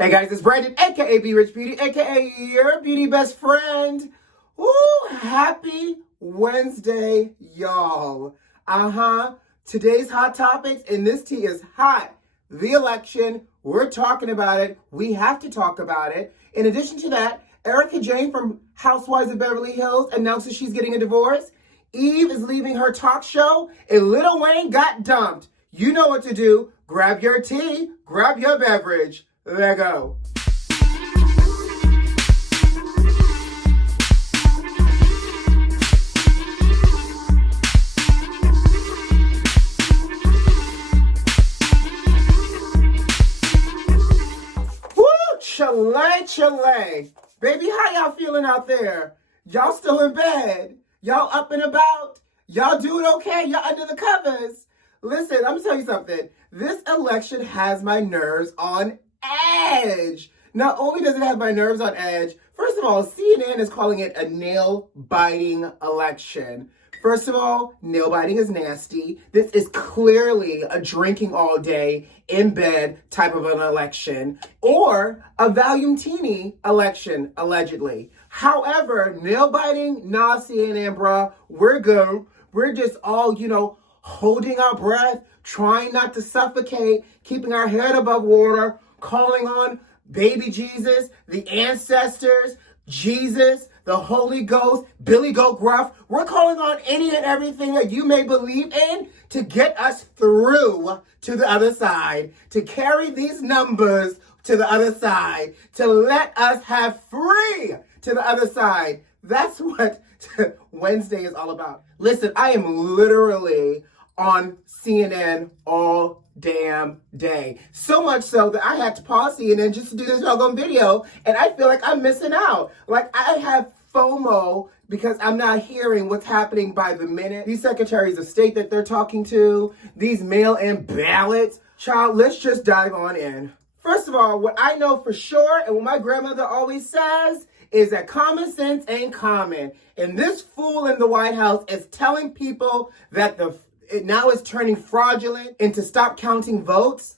Hey guys, it's Brandon, aka B.Rich Beauty, aka your beauty best friend. Woo! Happy Wednesday, y'all. Today's hot topics, and this tea is hot. The election. We're talking about it. We have to talk about it. In addition to that, ERIKA Jayne from Housewives of Beverly Hills announces she's getting a divorce. Eve is leaving her talk show, and Lil Wayne got dumped. You know what to do. Grab your tea, grab your beverage. Let go. Woo! Chile. Baby, how y'all feeling out there? Y'all still in bed? Y'all up and about? Y'all doing okay? Y'all under the covers? Listen, I'm gonna tell you something. This election has my nerves on edge. Not only does it have my nerves on edge, first of all, CNN is calling it a nail-biting election. First of all, nail biting is nasty. This is clearly a drinking all day in bed type of an election, or a Valium-tini election, allegedly. However, nail biting, nah, CNN, bruh, we're good. We're just all, holding our breath, trying not to suffocate, keeping our head above water, calling on baby Jesus, the ancestors, Jesus, the Holy Ghost, Billy Goat Gruff. We're calling on any and everything that you may believe in to get us through to the other side, to carry these numbers to the other side, to let us have free to the other side. That's what Wednesday is all about. Listen, I am literally on CNN all damn day. So much so that I had to pause CNN just to do this doggone video, and I feel like I'm missing out. Like I have FOMO because I'm not hearing what's happening by the minute. These secretaries of state that they're talking to, these mail-in ballots. Child, let's just dive on in. First of all, what I know for sure, and what my grandmother always says, is that common sense ain't common. And this fool in the White House is telling people that it now is turning fraudulent and to stop counting votes.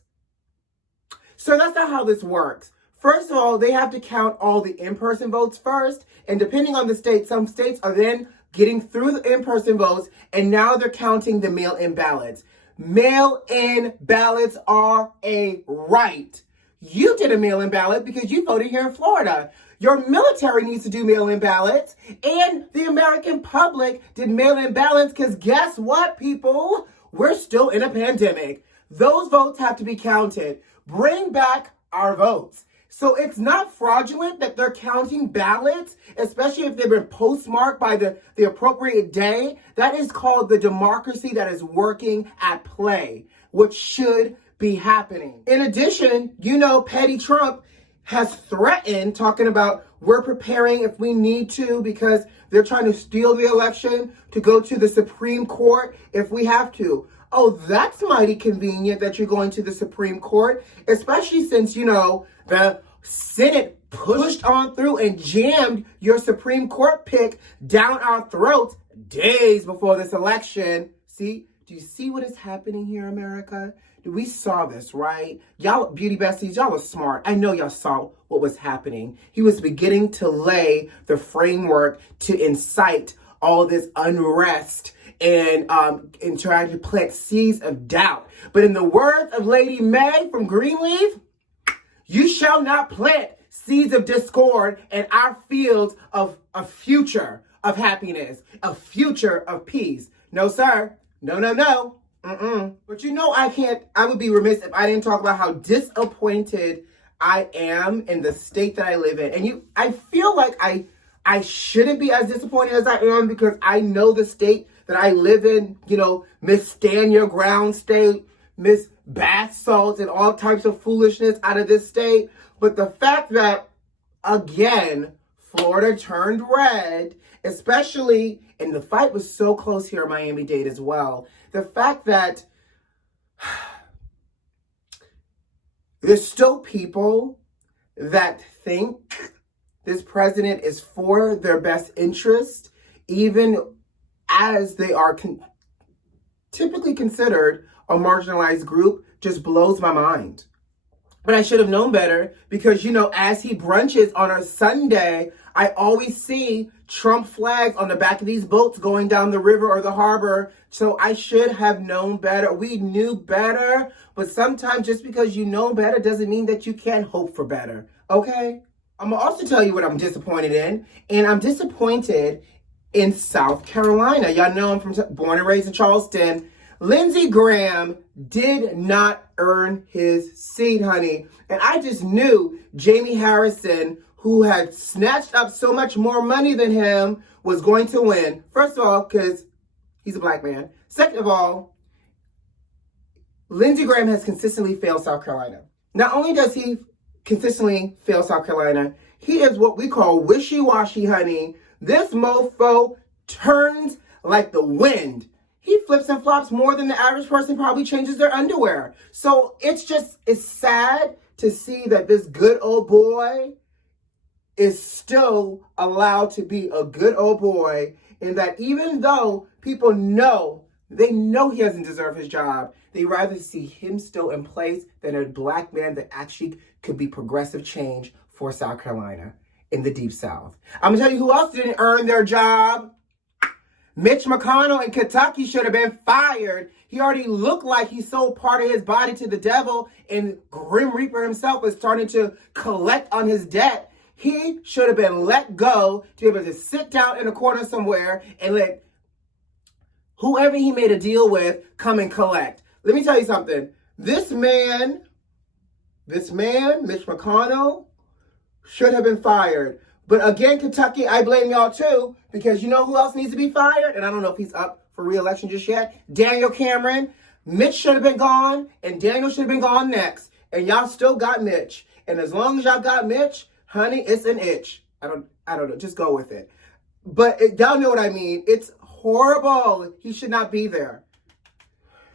So that's not how this works. First of all, they have to count all the in-person votes first. And depending on the state, some states are then getting through the in-person votes, and now they're counting the mail-in ballots. Mail-in ballots are a right. You did a mail-in ballot because you voted here in Florida. Your military needs to do mail-in ballots, and the American public did mail-in ballots because guess what, people? We're still in a pandemic. Those votes have to be counted. Bring back our votes. So it's not fraudulent that they're counting ballots, especially if they've been postmarked by the appropriate day. That is called the democracy that is working at play, which should be happening. In addition, Petty Trump has threatened, talking about we're preparing if we need to because they're trying to steal the election to go to the Supreme Court if we have to. Oh, that's mighty convenient that you're going to the Supreme Court, especially since, the Senate pushed on through and jammed your Supreme Court pick down our throats days before this election. See? Do you see what is happening here, America? We saw this, right? Y'all, beauty besties, y'all was smart. I know y'all saw what was happening. He was beginning to lay the framework to incite all this unrest and trying to plant seeds of doubt. But in the words of Lady May from Greenleaf, you shall not plant seeds of discord in our fields of a future of happiness, a future of peace. No, sir. No. But I would be remiss if I didn't talk about how disappointed I am in the state that I live in. And I feel like I shouldn't be as disappointed as I am because I know the state that I live in, Miss Stand Your Ground state, Miss Bath Salts and all types of foolishness out of this state. But the fact that, again, Florida turned red, especially, and the fight was so close here in Miami-Dade as well. The fact that there's still people that think this president is for their best interest, even as they are typically considered a marginalized group, just blows my mind. But I should have known better because, you know, as he brunches on a Sunday, I always see Trump flags on the back of these boats going down the river or the harbor. So I should have known better. We knew better. But sometimes just because you know better doesn't mean that you can't hope for better. Okay? I'm going to also tell you what I'm disappointed in. And I'm disappointed in South Carolina. Y'all know I'm born and raised in Charleston. Lindsey Graham did not earn his seat, honey. And I just knew Jamie Harrison, who had snatched up so much more money than him, was going to win. First of all, because he's a black man. Second of all, Lindsey Graham has consistently failed South Carolina. Not only does he consistently fail South Carolina, he is what we call wishy-washy, honey. This mofo turns like the wind. He flips and flops more than the average person probably changes their underwear. So it's sad to see that this good old boy is still allowed to be a good old boy, and that even though people know, they know he doesn't deserve his job, they rather see him still in place than a black man that actually could be progressive change for South Carolina in the Deep South. I'm gonna tell you who else didn't earn their job. Mitch McConnell in Kentucky should have been fired. He already looked like he sold part of his body to the devil, and Grim Reaper himself was starting to collect on his debt. He should have been let go to be able to sit down in a corner somewhere and let whoever he made a deal with come and collect. Let me tell you something. This man, Mitch McConnell, should have been fired. But again, Kentucky, I blame y'all too, because you know who else needs to be fired? And I don't know if he's up for re-election just yet. Daniel Cameron. Mitch should have been gone, and Daniel should have been gone next. And y'all still got Mitch. And as long as y'all got Mitch, honey, it's an itch. I don't know. Just go with it. But y'all know what I mean. It's horrible. He should not be there.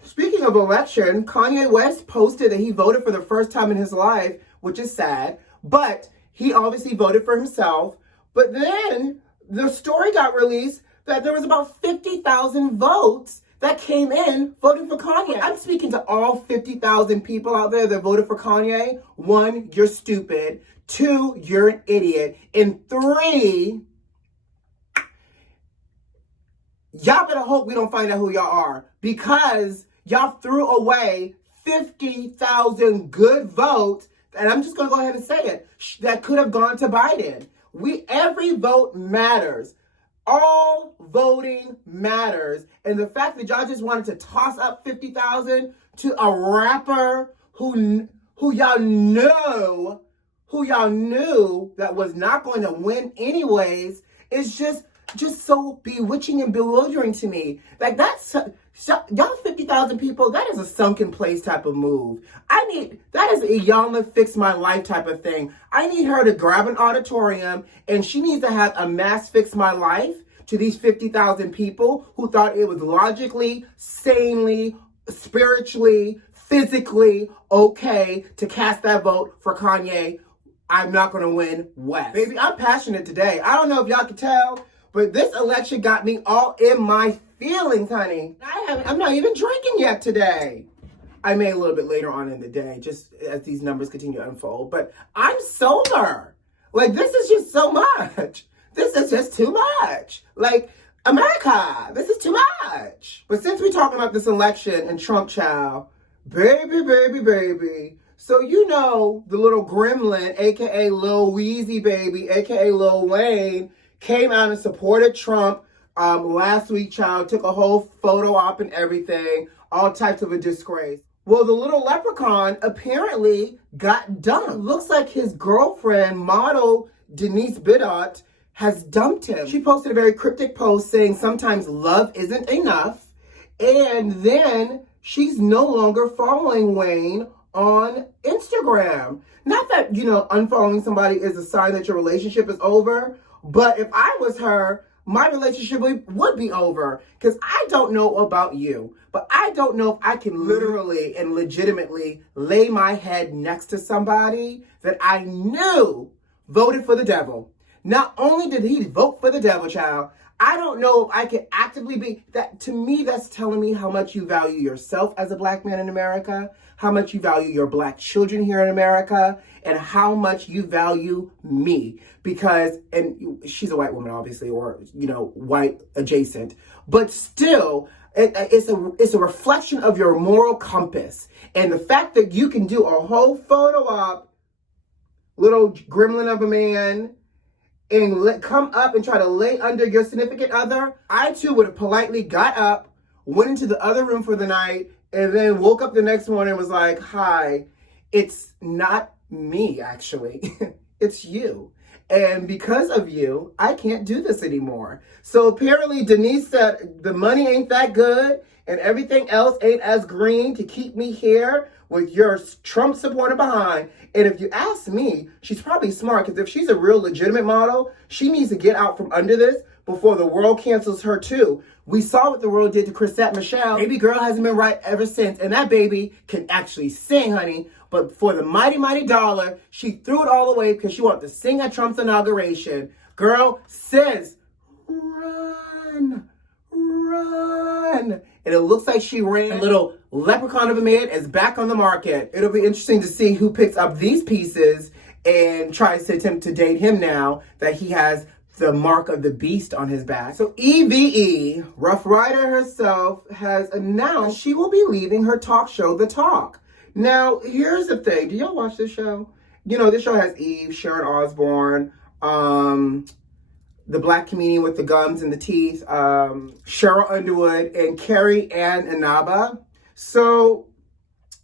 Speaking of election, Kanye West posted that he voted for the first time in his life, which is sad. But he obviously voted for himself. But then the story got released that there was about 50,000 votes that came in voting for Kanye. I'm speaking to all 50,000 people out there that voted for Kanye. 1, you're stupid. 2, you're an idiot. And 3, y'all better hope we don't find out who y'all are, because y'all threw away 50,000 good votes. And I'm just going to go ahead and say it, that could have gone to Biden. Every vote matters. All voting matters. And the fact that y'all just wanted to toss up 50,000 to a rapper who y'all knew that was not going to win anyways is just so bewitching and bewildering to me. Like, y'all 50,000 people, that is a sunken place type of move. That is a Yana Fix My Life type of thing. I need her to grab an auditorium, and she needs to have a mass Fix My Life to these 50,000 people who thought it was logically, sanely, spiritually, physically okay to cast that vote for Kanye. I'm not going to win West. Baby, I'm passionate today. I don't know if y'all can tell, but this election got me all in my feelings, honey. I'm not even drinking yet today. I may a little bit later on in the day, just as these numbers continue to unfold. But I'm sober. Like, this is just so much. This is just too much. Like, America, this is too much. But since we're talking about this election and Trump child, baby. So you know the little gremlin, a.k.a. Lil Weezy baby, a.k.a. Lil Wayne, came out and supported Trump last week, child. Took a whole photo op and everything. All types of a disgrace. Well, the little leprechaun apparently got dumped. Looks like his girlfriend, model Denise Bidot, has dumped him. She posted a very cryptic post saying sometimes love isn't enough. And then she's no longer following Wayne on Instagram. Not that, unfollowing somebody is a sign that your relationship is over. But if I was her, my relationship would be over. Because I don't know about you, but I don't know if I can literally and legitimately lay my head next to somebody that I knew voted for the devil. Not only did he vote for the devil, child, I don't know if I can actively be that. To me, that's telling me how much you value yourself as a black man in America, how much you value your black children here in America, and how much you value me. Because, and she's a white woman, obviously, or, you know, white adjacent, but still, it's a reflection of your moral compass. And the fact that you can do a whole photo op, little gremlin of a man, and come up and try to lay under your significant other, I too would have politely got up, went into the other room for the night, and then woke up the next morning and was like, hi, it's not me, actually. It's you. And because of you, I can't do this anymore. So apparently Denise said the money ain't that good and everything else ain't as green to keep me here with your Trump supporter behind. And if you ask me, she's probably smart, because if she's a real legitimate model, she needs to get out from under this before the world cancels her too. We saw what the world did to Chrisette Michelle. Baby girl hasn't been right ever since. And that baby can actually sing, honey. But for the mighty, mighty dollar, she threw it all away because she wanted to sing at Trump's inauguration. Girl, sis, run. And it looks like she ran. A little leprechaun of a man is back on the market. It'll be interesting to see who picks up these pieces and tries to attempt to date him now that he has the mark of the beast on his back. So EVE, Rough Rider herself, has announced she will be leaving her talk show, The Talk. Now, here's the thing. Do y'all watch this show? You know, this show has Eve, Sharon Osbourne, the black comedian with the gums and the teeth, Cheryl Underwood, and Carrie Ann Inaba. So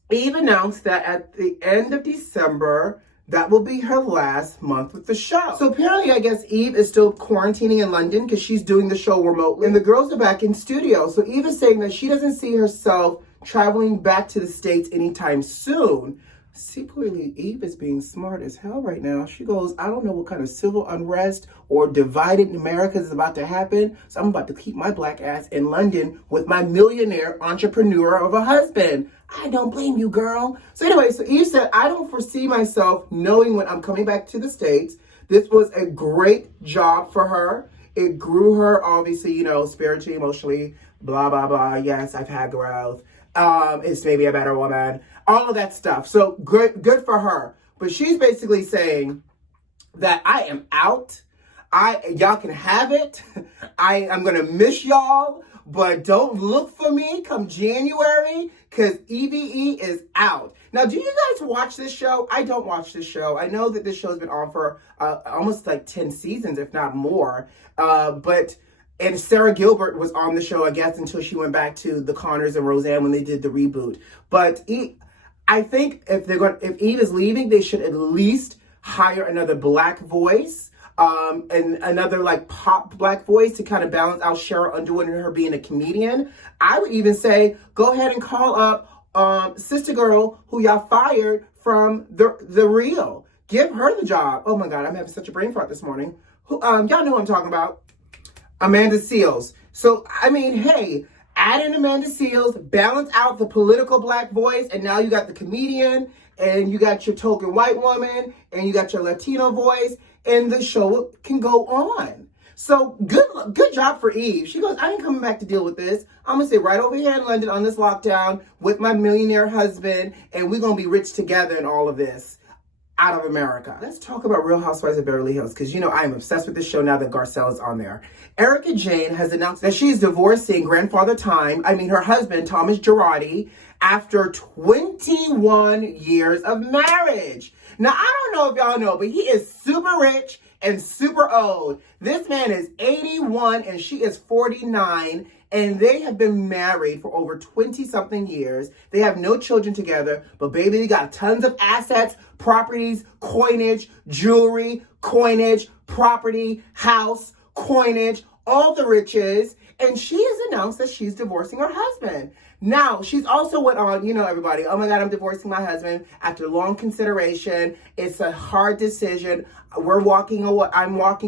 Eve announced that at the end of December, that will be her last month with the show. So apparently, I guess Eve is still quarantining in London because she's doing the show remotely. And the girls are back in studio. So Eve is saying that she doesn't see herself traveling back to the States anytime soon. See, clearly Eve is being smart as hell right now. She goes, I don't know what kind of civil unrest or divided America is about to happen, so I'm about to keep my black ass in London with my millionaire entrepreneur of a husband. I don't blame you, girl. So anyway, so Eve said, I don't foresee myself knowing when I'm coming back to the States. This was a great job for her. It grew her, obviously, you know, spiritually, emotionally, blah, blah, blah. Yes, I've had growth. It's maybe a better woman. All of that stuff. So good for her. But she's basically saying that I am out. Y'all can have it. I'm gonna miss y'all, but don't look for me come January, because EVE is out. Now, do you guys watch this show? I don't watch this show. I know that this show's been on for almost like 10 seasons, if not more. And Sarah Gilbert was on the show, I guess, until she went back to the Connors and Roseanne when they did the reboot. But I think if Eve is leaving, they should at least hire another black voice, and another like pop black voice to kind of balance out Cheryl Underwood and her being a comedian. I would even say, go ahead and call up Sister Girl, who y'all fired from the Real. Give her the job. Oh my God, I'm having such a brain fart this morning. Y'all know what I'm talking about. Amanda Seales. So, I mean, hey, add in Amanda Seales, balance out the political black voice, and now you got the comedian, and you got your token white woman, and you got your Latino voice, and the show can go on. So, good job for Eve. She goes, I ain't coming back to deal with this. I'm going to sit right over here in London on this lockdown with my millionaire husband, and we're going to be rich together in all of this. Out of America. Let's talk about Real Housewives of Beverly Hills, because you know I am obsessed with this show now that Garcelle is on there. ERIKA Jayne has announced that she's divorcing grandfather her husband, Thomas Girardi, after 21 years of marriage. Now, I don't know if y'all know, but he is super rich and super old. This man is 81 and she is 49. And they have been married for over 20-something years. They have no children together, but baby, they got tons of assets, properties, coinage, jewelry, coinage, property, house, coinage, all the riches. And she has announced that she's divorcing her husband. Now, she's also went on, you know, everybody, oh my God, I'm divorcing my husband after long consideration. It's a hard decision. I'm walking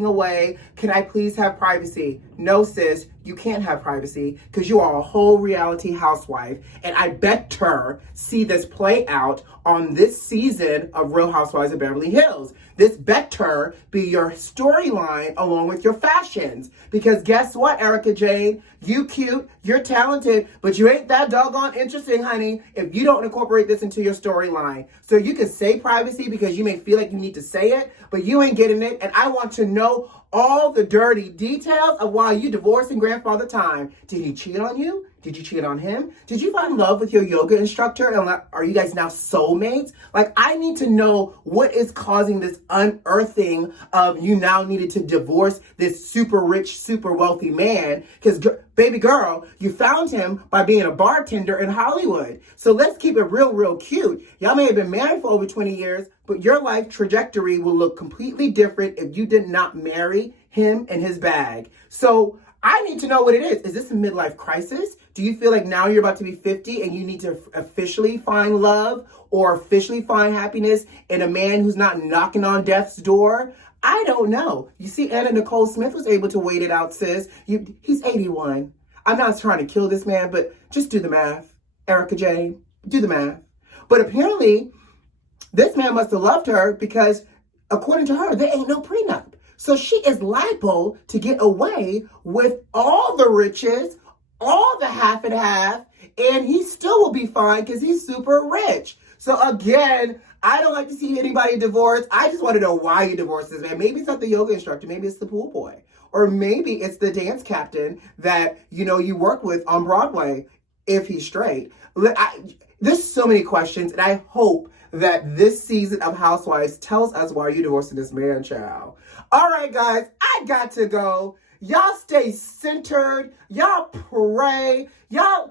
away. Can I please have privacy? No, sis, you can't have privacy because you are a whole reality housewife. And I better see this play out on this season of Real Housewives of Beverly Hills. This better be your storyline along with your fashions. Because guess what, ERIKA Jayne? You cute, you're talented, but you ain't that doggone interesting, honey, if you don't incorporate this into your storyline. So you can say privacy because you may feel like you need to say it, but you ain't getting it. And I want to know all the dirty details of why you divorcing grandfather time. Did he cheat on you? Did you cheat on him? Did you fall in love with your yoga instructor? And are you guys now soulmates? Like, I need to know what is causing this unearthing of you now needed to divorce this super rich, super wealthy man. Because, baby girl, you found him by being a bartender in Hollywood. So let's keep it real, real cute. Y'all may have been married for over 20 years, but your life trajectory will look completely different if you did not marry him and his bag. So I need to know what it is. Is this a midlife crisis? Do you feel like now you're about to be 50 and you need to officially find love or officially find happiness in a man who's not knocking on death's door? I don't know. You see, Anna Nicole Smith was able to wait it out, sis. He's 81. I'm not trying to kill this man, but just do the math. ERIKA Jayne, do the math. But apparently, this man must have loved her because, according to her, there ain't no prenup. So she is liable to get away with all the riches, all the half and half, and he still will be fine because he's super rich. So again, I don't like to see anybody divorced. I just want to know why you divorced this man. Maybe it's not the yoga instructor. Maybe it's the pool boy. Or maybe it's the dance captain that, you work with on Broadway, if he's straight. There's so many questions, and I hope that this season of Housewives tells us why you're divorcing this man, child. All right, guys, I got to go. Y'all stay centered. Y'all pray. Y'all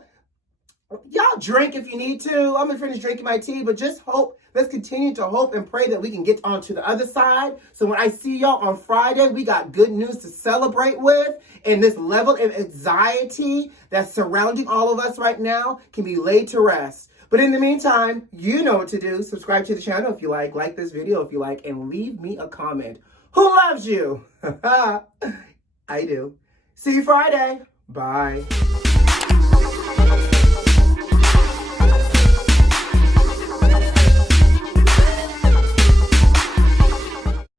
drink if you need to. I'm gonna finish drinking my tea, but just hope. Let's continue to hope and pray that we can get onto the other side. So when I see y'all on Friday, we got good news to celebrate with. And this level of anxiety that's surrounding all of us right now can be laid to rest. But in the meantime, you know what to do. Subscribe to the channel if you like this video if you like, and leave me a comment. Who loves you? I do. See you Friday. Bye.